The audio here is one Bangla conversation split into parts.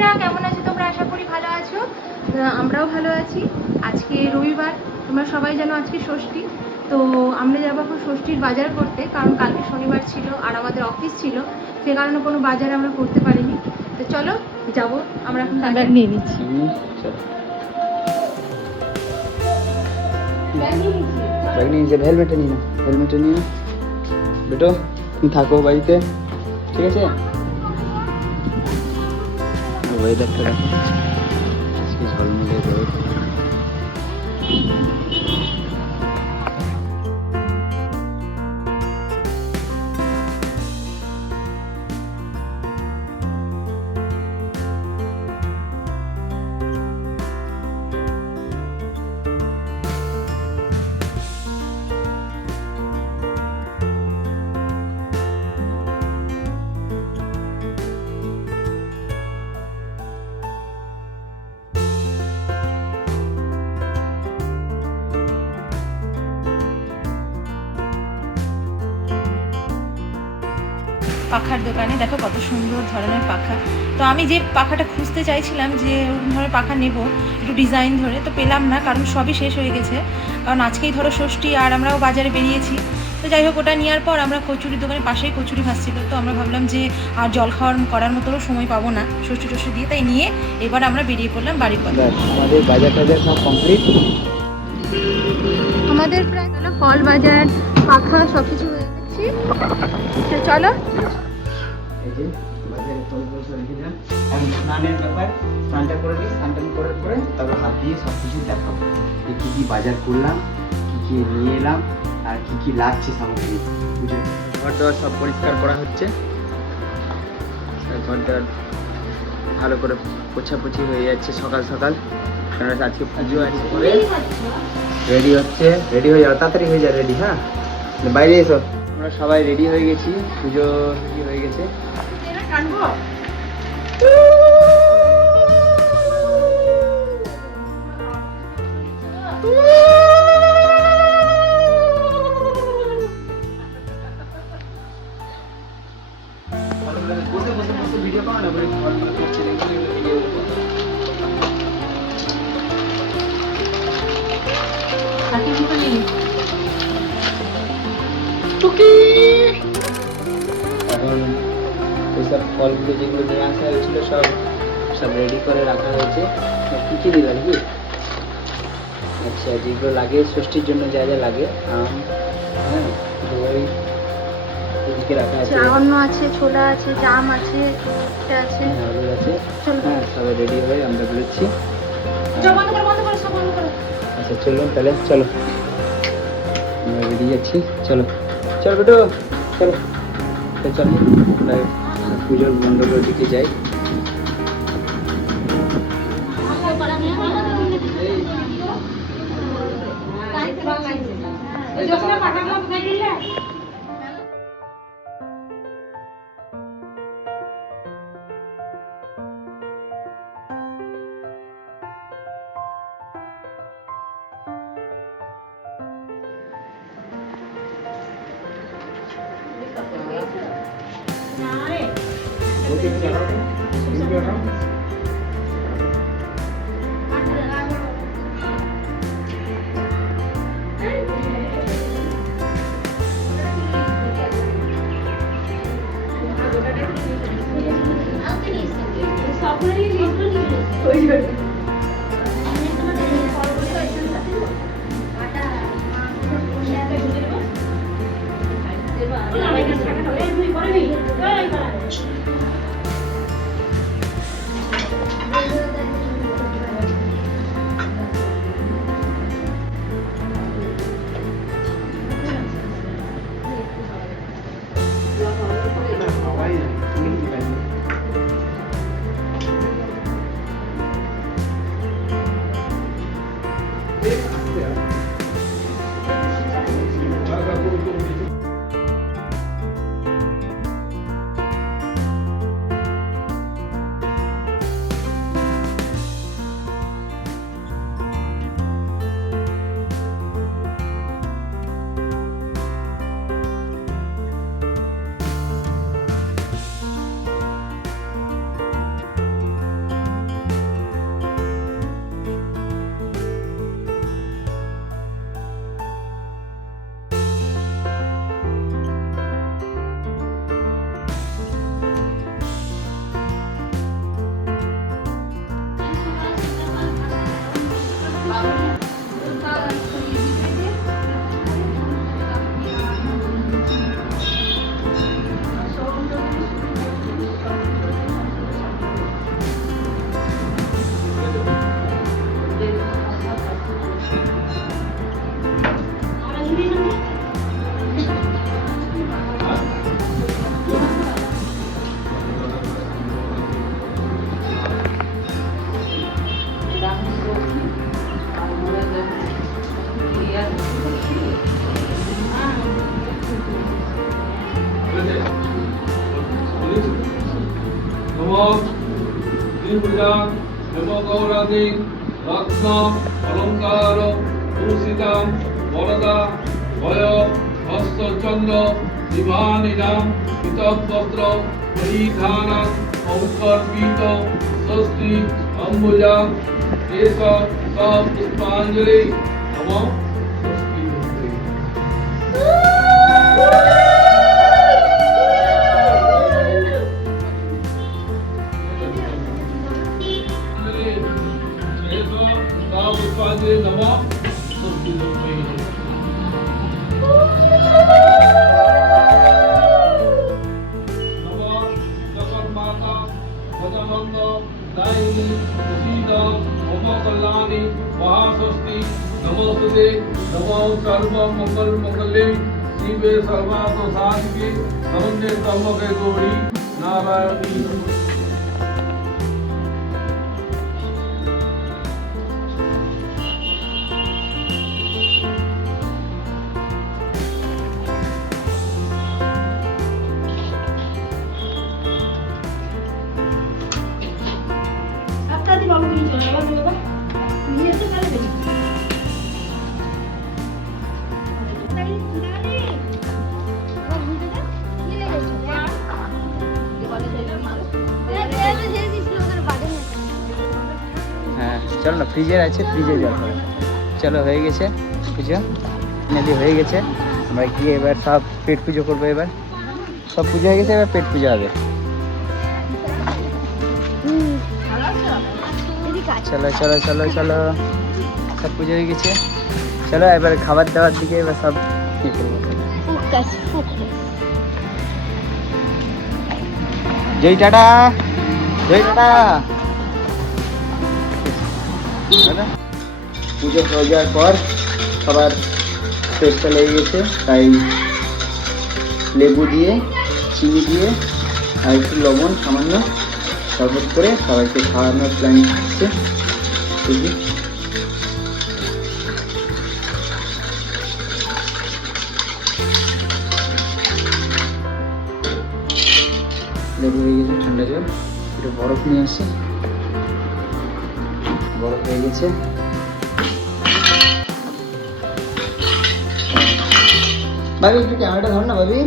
বন্ধুরা, কেমন আছো তোমরা? আশা করি ভালো আছো। আমরাও ভালো আছি। আজকে রবিবার, তোমরা সবাই জানো আজকে ষষ্ঠী। তো আমরা যাবো এখন ষষ্ঠীর বাজার করতে, কারণ কালকে শনিবার ছিল আর আমাদের অফিস ছিল, সে কারণে কোনো বাজার আমরা করতে পারিনি। তো চলো যাবো আমরা এখন। ব্যাগ নিয়ে নিচ্ছি। ব্যাগ নিয়ে নিচ্ছে, হেলমেটে নিয়ে নাও, হেলমেটে নিয়ে নাও বেটো, তুমি থাকো বাড়িতে, ঠিক আছে? ওয়েদারটা দেখো, আজকে ঝলমলে রোদ। পাখার দোকানে দেখো কত সুন্দর ধরনের পাখা। তো আমি যে পাখাটা খুঁজতে চাইছিলাম, যে ওরকম ধরনের পাখা নেব একটু ডিজাইন ধরে, তো পেলাম না, কারণ সবই শেষ হয়ে গেছে। কারণ আজকেই ধরো ষষ্ঠী আর আমরাও বাজারে বেরিয়েছি। তো যাই হোক, ওটা নেওয়ার পর আমরা কচুরির দোকানের পাশেই কচুরি ভাসছিল, তো আমরা ভাবলাম যে আর জল খাওয়ার করার মতো সময় পাবো না ষষ্ঠী টষ্ঠী দিয়ে, তাই নিয়ে এবার আমরা বেরিয়ে পড়লাম বাড়ির পথে। আমাদের বাজার টাজার সব কমপ্লিট। আমাদের প্রায় ফল বাজার, পাখা সব কিছু হয়ে গেছি। চলো। এই যে বাজারে ফলগুলো সব রেখে দিলাম। এখন স্নানের ব্যাপার, স্নানটা করে নিই, স্নানটা করার পরে তারপর হাত দিয়ে সব কিছু দেখাবো যে কী কী বাজার করলাম, কী কী নিয়ে এলাম, আর কী কী লাগছে সামগ্রী বুঝে। ঘর দোয়ার সব পরিষ্কার করা হচ্ছে, ঘর দোয়ার ভালো করে পোছাপুছি হয়ে যাচ্ছে সকাল সকাল, কারণ আজকে পুজো আছে। পরে রেডি হচ্ছে, রেডি হয়ে যাও, তাড়াতাড়ি হয়ে যাও রেডি। হ্যাঁ, বাইরে এসো। আমরা সবাই রেডি হয়ে গেছি, পুজো রেডি হয়ে গেছে। বসে বসে বসে ভিডিও করো না, বলে ফলগুলো করছে দেখি ভিডিও এখন এইসব ফলগুলো যেগুলো নিয়ে আসা হয়েছিল সব সব রেডি করে রাখা হয়েছে। কী কী দিলাম কি? আচ্ছা, যেগুলো লাগে ষষ্ঠীর জন্য যা যা লাগে, আম, হ্যাঁ, দই, এদিকে রাখা আছে, অন্য আছে, ছোলা আছে, জাম আছে, এটা আছে, হ্যাঁ আলু আছে। হ্যাঁ, সবাই রেডি হয়ে আমরা বেরোচ্ছি। আচ্ছা চলুন তাহলে, চলো আমরা বেরিয়ে যাচ্ছি। চলো চলো বেটো, চলো চলো পুজোর মণ্ডপের দিকে যাই। নমঃ দিব্যা হেমগৌরাদি রত্ন অলঙ্কার ভূষিতাম বরদা ভয় হস্তচন্দ্র দিবানিনাম পিতবস্ত্র পরিধানা অঙ্কর্পিত ষষ্ঠী অম্বুজা এস সব পুষ্পাঞ্জলি নমঃ ষষ্ঠী पुष्पांजलि नमः षष्ठी नमः जगन्माता गजानंद दायिनी सीता उमाकल्याणी महाषष्ठी नमोस्तुते नमो सर्व मंगल मंगले शिवे सर्वार्थ साधिके शरण्ये त्र्यंबके गौरी नारायणी नमोस्तुते। হ্যাঁ চলো না, ফ্রিজের আছে, ফ্রিজে জল হবে। চলো হয়ে গেছে পুজো, ফাইনালি হয়ে গেছে। আমরা গিয়ে এবার সব পেট পুজো করবো। এবার সব পুজো হয়ে গেছে, এবার পেট পুজো হবে। চলো চলো চলো চলো, সব পুজো হয়ে গেছে। চলো এবার খাবার দাবার দিকে এবার সব ইয়ে করবো। জয় টাটা, জয় টাটা। পুজো হয়ে যাওয়ার পর সবার পেটটা লেগে গেছে, তাই লেবু দিয়ে, চিনি দিয়ে আর একটু লবণ সামান্য শরবত করে সবাইকে খাওয়ানোর প্ল্যান হচ্ছে। লেবু হয়ে গেছে, ঠান্ডা জল, একটু বরফ নিয়ে আসি। বরফ হয়ে গেছে। ভাবি একটু ক্যামেরাটা ধর না ভাবি।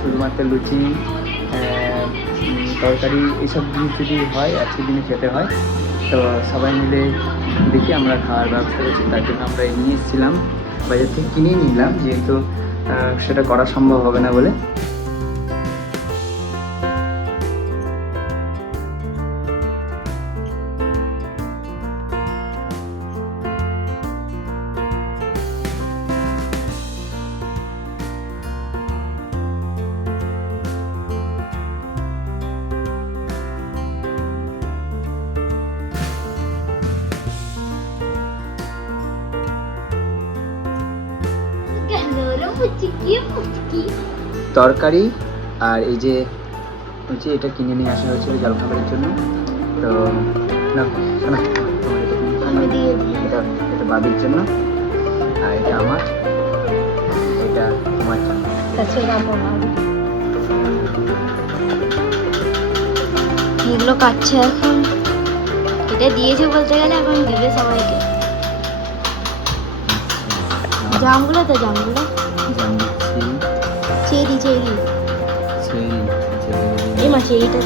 শুধুমাত্র লুচি, তরকারি এইসব জিনিস যদি হয়, আজকের দিনে খেতে হয়, তো সবাই মিলে দেখি আমরা খাওয়ার ব্যবস্থা করছি। তার জন্য আমরা নিয়ে এসেছিলাম, বাজার থেকে কিনেই নিলাম, যেহেতু সেটা করা সম্ভব হবে না বলে। তরকারি আর এই যে হচ্ছে এটা কিনে নিয়ে আসা হয়েছিল জলখাবারের জন্য। তো না শোনা, এটা বাবির জন্য, আর এটা আমার, এটা তোমার জন্য। এগুলো কাটছে এখন। এটা দিয়েছে বলতে গেলে এখন দিবে সবাইকে। জামগুলো তো জামগুলো চেরি চেরি এই মাছ এইটা